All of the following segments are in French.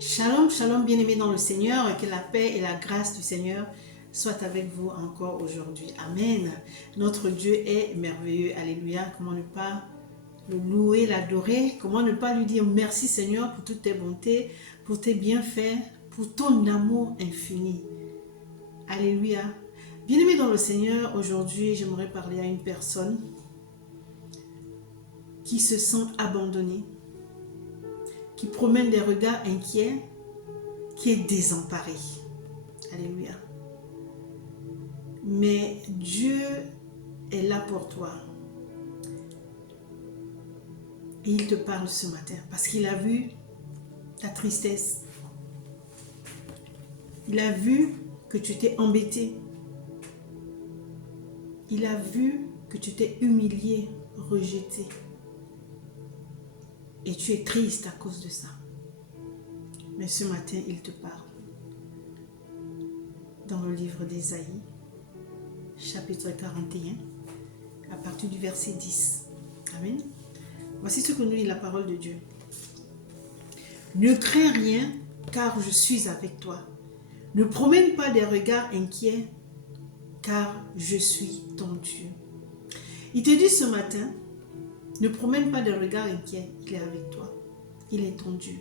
Shalom, shalom, bien-aimés dans le Seigneur, que la paix et la grâce du Seigneur soient avec vous encore aujourd'hui. Amen. Notre Dieu est merveilleux. Alléluia. Comment ne pas le louer, l'adorer? Comment ne pas lui dire merci Seigneur pour toutes tes bontés, pour tes bienfaits, pour ton amour infini. Alléluia. Bien-aimés dans le Seigneur, aujourd'hui, j'aimerais parler à une personne qui se sent abandonnée, qui promène des regards inquiets, qui est désemparé. Alléluia. Mais Dieu est là pour toi. Et il te parle ce matin parce qu'il a vu ta tristesse. Il a vu que tu t'es embêté. Il a vu que tu t'es humilié, rejeté. Et tu es triste à cause de ça. Mais ce matin, il te parle. Dans le livre d'Ésaïe, chapitre 41, à partir du verset 10. Amen. Voici ce que nous dit la parole de Dieu. Ne crains rien, car je suis avec toi. Ne promène pas des regards inquiets, car je suis ton Dieu. Il te dit ce matin, ne promène pas des regards inquiets, il est avec toi. Il est ton Dieu.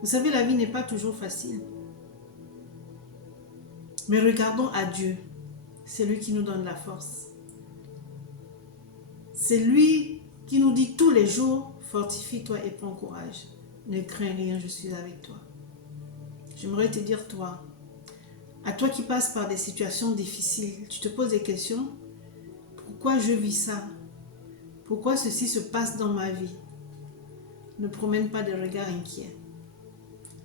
Vous savez, la vie n'est pas toujours facile. Mais regardons à Dieu. C'est lui qui nous donne la force. C'est lui qui nous dit tous les jours, fortifie-toi et prends courage. Ne crains rien, je suis avec toi. J'aimerais te dire, toi, à toi qui passes par des situations difficiles, tu te poses des questions. Pourquoi je vis ça? Pourquoi ceci se passe dans ma vie? Ne promène pas de regards inquiets.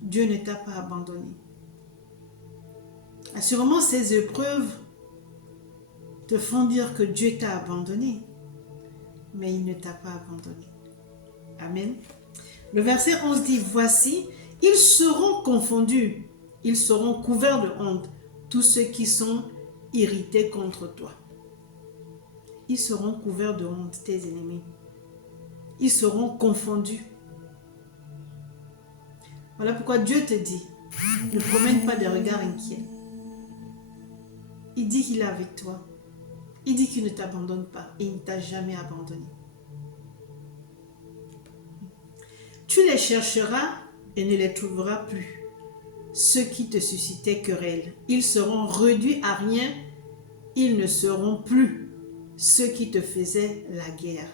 Dieu ne t'a pas abandonné. Assurément, ces épreuves te font dire que Dieu t'a abandonné, mais il ne t'a pas abandonné. Amen. Le verset 11 dit, voici, ils seront confondus, ils seront couverts de honte, tous ceux qui sont irrités contre toi. Ils seront couverts de honte, tes ennemis. Ils seront confondus. Voilà pourquoi Dieu te dit, ne promène pas des regards inquiets. Il dit qu'il est avec toi. Il dit qu'il ne t'abandonne pas et il ne t'a jamais abandonné. Tu les chercheras et ne les trouveras plus. Ceux qui te suscitaient querelle, ils seront réduits à rien. Ils ne seront plus ceux qui te faisaient la guerre.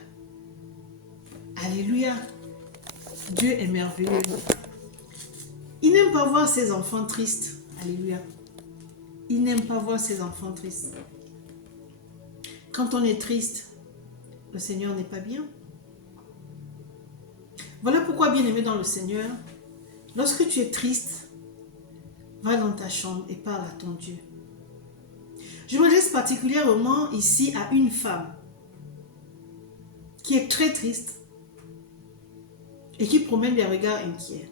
Alléluia. Dieu est merveilleux. Il n'aime pas voir ses enfants tristes. Alléluia. Il n'aime pas voir ses enfants tristes. Quand on est triste, le Seigneur n'est pas bien. Voilà pourquoi, bien-aimé dans le Seigneur, lorsque tu es triste, va dans ta chambre et parle à ton Dieu. Je m'adresse particulièrement ici à une femme qui est très triste et qui promène des regards inquiets.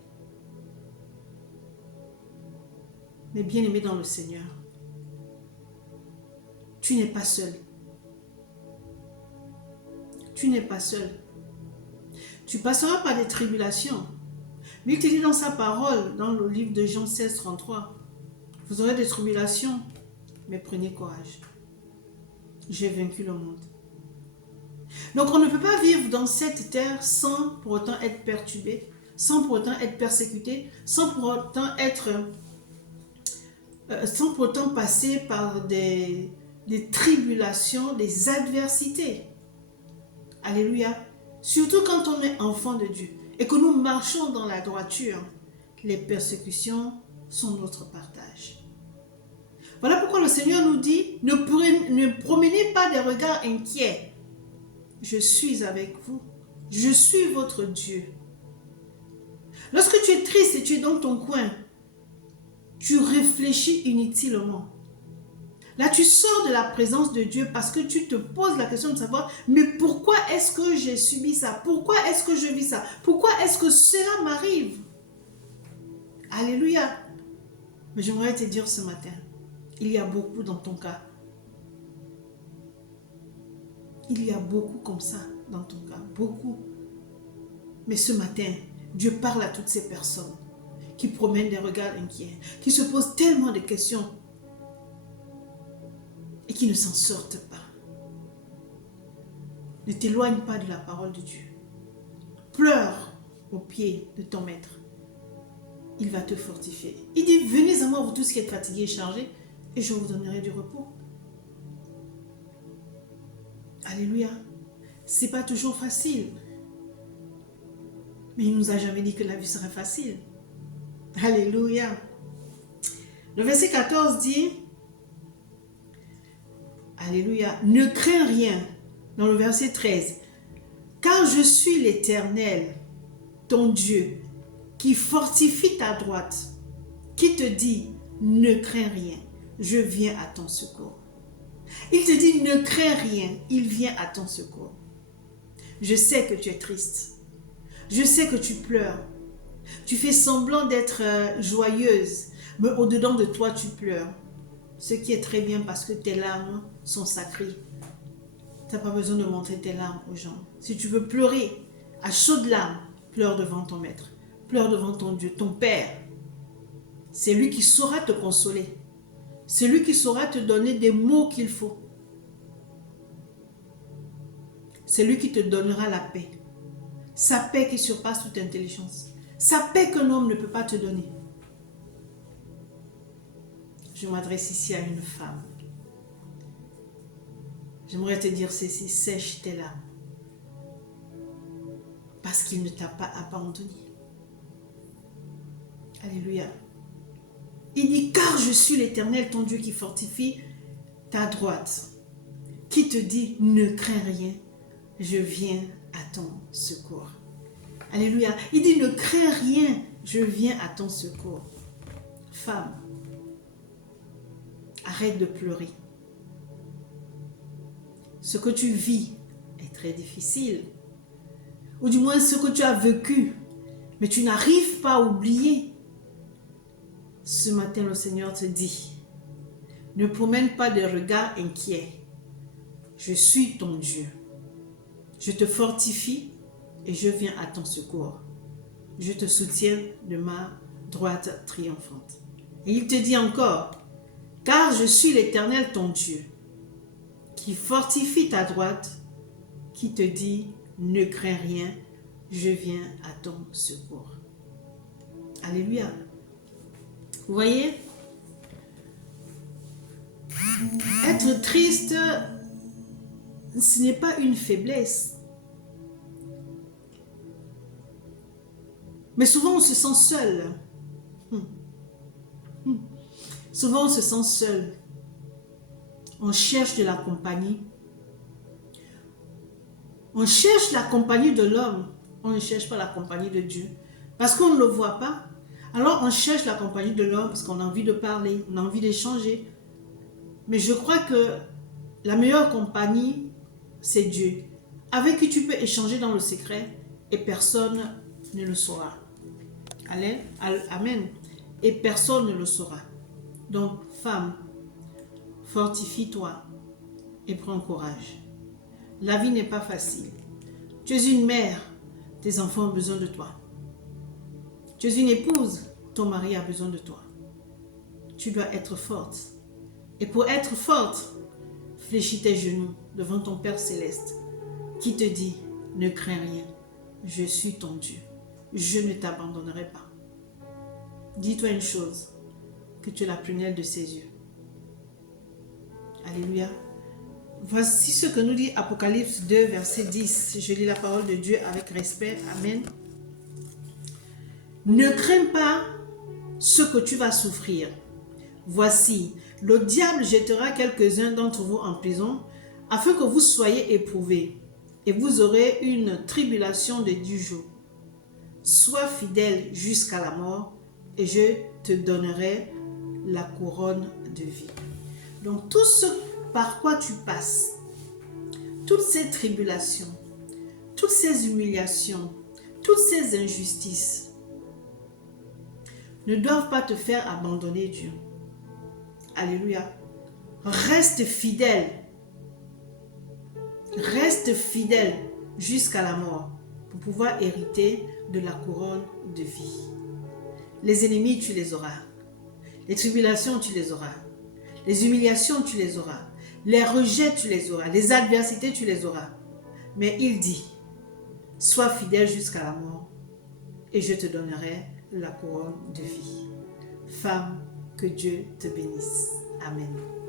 Mais bien-aimé dans le Seigneur, tu n'es pas seul. Tu n'es pas seul. Tu passeras par des tribulations. Mais il te dit dans sa parole, dans le livre de Jean 16, 33, vous aurez des tribulations, mais prenez courage. J'ai vaincu le monde. Donc on ne peut pas vivre dans cette terre sans pour autant être perturbé, sans pour autant être persécuté, sans pour autant passer par des tribulations, des adversités. Alléluia. Surtout quand on est enfant de Dieu et que nous marchons dans la droiture, les persécutions sont notre partage. Voilà pourquoi le Seigneur nous dit, ne promenez pas des regards inquiets. Je suis avec vous. Je suis votre Dieu. Lorsque tu es triste et tu es dans ton coin, tu réfléchis inutilement. Là, tu sors de la présence de Dieu parce que tu te poses la question de savoir, mais pourquoi est-ce que j'ai subi ça? Pourquoi est-ce que je vis ça? Pourquoi est-ce que cela m'arrive? Alléluia. Mais j'aimerais te dire ce matin, il y a beaucoup dans ton cas. Il y a beaucoup comme ça dans ton cas, beaucoup. Mais ce matin, Dieu parle à toutes ces personnes qui promènent des regards inquiets, qui se posent tellement de questions et qui ne s'en sortent pas. Ne t'éloigne pas de la parole de Dieu. Pleure aux pieds de ton maître. Il va te fortifier. Il dit, venez à moi, vous tous qui êtes fatigués et chargés, et je vous donnerai du repos. Alléluia. C'est pas toujours facile. Mais il nous a jamais dit que la vie serait facile. Alléluia. Le verset 14 dit, Alléluia, ne crains rien. Dans le verset 13, car je suis l'Éternel, ton Dieu, qui fortifie ta droite, qui te dit, ne crains rien, je viens à ton secours. Il te dit, ne crains rien, il vient à ton secours. Je sais que tu es triste. Je sais que tu pleures. Tu fais semblant d'être joyeuse, mais au-dedans de toi, tu pleures. Ce qui est très bien parce que tes larmes sont sacrées. Tu n'as pas besoin de montrer tes larmes aux gens. Si tu veux pleurer à chaudes larmes, pleure devant ton maître. Pleure devant ton Dieu, ton Père. C'est lui qui saura te consoler. C'est lui qui saura te donner des mots qu'il faut. C'est lui qui te donnera la paix. Sa paix qui surpasse toute intelligence. Sa paix qu'un homme ne peut pas te donner. Je m'adresse ici à une femme. J'aimerais te dire ceci, sèche tes larmes. Parce qu'il ne t'a pas abandonné. Alléluia. Il dit, car je suis l'Éternel, ton Dieu qui fortifie ta droite. Qui te dit, ne crains rien, je viens à ton secours. Alléluia. Il dit, ne crains rien, je viens à ton secours. Femme, arrête de pleurer. Ce que tu vis est très difficile. Ou du moins ce que tu as vécu, mais tu n'arrives pas à oublier. Ce matin, le Seigneur te dit, ne promène pas de regards inquiets. Je suis ton Dieu. Je te fortifie et je viens à ton secours. Je te soutiens de ma droite triomphante. Et il te dit encore, car je suis l'Éternel ton Dieu, qui fortifie ta droite, qui te dit, ne crains rien, je viens à ton secours. Alléluia. Vous voyez, être triste, ce n'est pas une faiblesse. Mais souvent, on se sent seul. Souvent, on se sent seul. On cherche de la compagnie. On cherche la compagnie de l'homme. On ne cherche pas la compagnie de Dieu. Parce qu'on ne le voit pas. Alors, on cherche la compagnie de l'homme parce qu'on a envie de parler, on a envie d'échanger. Mais je crois que la meilleure compagnie, c'est Dieu. Avec qui tu peux échanger dans le secret et personne ne le saura. Amen. Et personne ne le saura. Donc, femme, fortifie-toi et prends courage. La vie n'est pas facile. Tu es une mère, tes enfants ont besoin de toi. Tu es une épouse, ton mari a besoin de toi. Tu dois être forte. Et pour être forte, fléchis tes genoux devant ton Père Céleste qui te dit, ne crains rien, je suis ton Dieu. Je ne t'abandonnerai pas. Dis-toi une chose, que tu es la prunelle de ses yeux. Alléluia. Voici ce que nous dit Apocalypse 2, verset 10. Je lis la parole de Dieu avec respect. Amen. Ne crains pas ce que tu vas souffrir. Voici, le diable jettera quelques-uns d'entre vous en prison afin que vous soyez éprouvés et vous aurez une tribulation de 10 jours. Sois fidèle jusqu'à la mort et je te donnerai la couronne de vie. Donc tout ce par quoi tu passes, toutes ces tribulations, toutes ces humiliations, toutes ces injustices ne doivent pas te faire abandonner Dieu. Alléluia. Reste fidèle. Reste fidèle jusqu'à la mort pour pouvoir hériter de la couronne de vie. Les ennemis, tu les auras. Les tribulations, tu les auras. Les humiliations, tu les auras. Les rejets, tu les auras. Les adversités, tu les auras. Mais il dit, sois fidèle jusqu'à la mort et je te donnerai la couronne de vie. Femme, que Dieu te bénisse. Amen.